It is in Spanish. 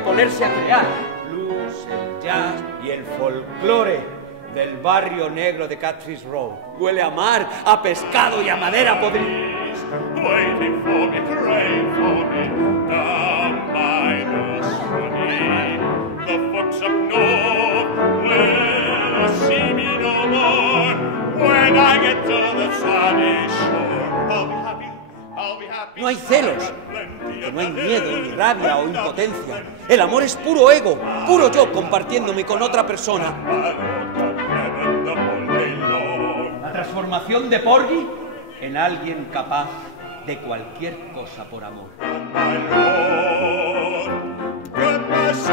que ponerse a crear. Blues, el jazz y el folclore del barrio negro de Catfish Road. Huele a mar, a pescado y a madera podrida. Waiting for me, praying for me, down by the Swanee. The folks up north will see me no more. When I get to the sunny shore, I'll be happy. No hay celos, que no hay miedo, ni rabia o impotencia. El amor es puro ego, puro yo compartiéndome con otra persona. La transformación de Porgy en alguien capaz de cualquier cosa por amor. My Lord, goodness,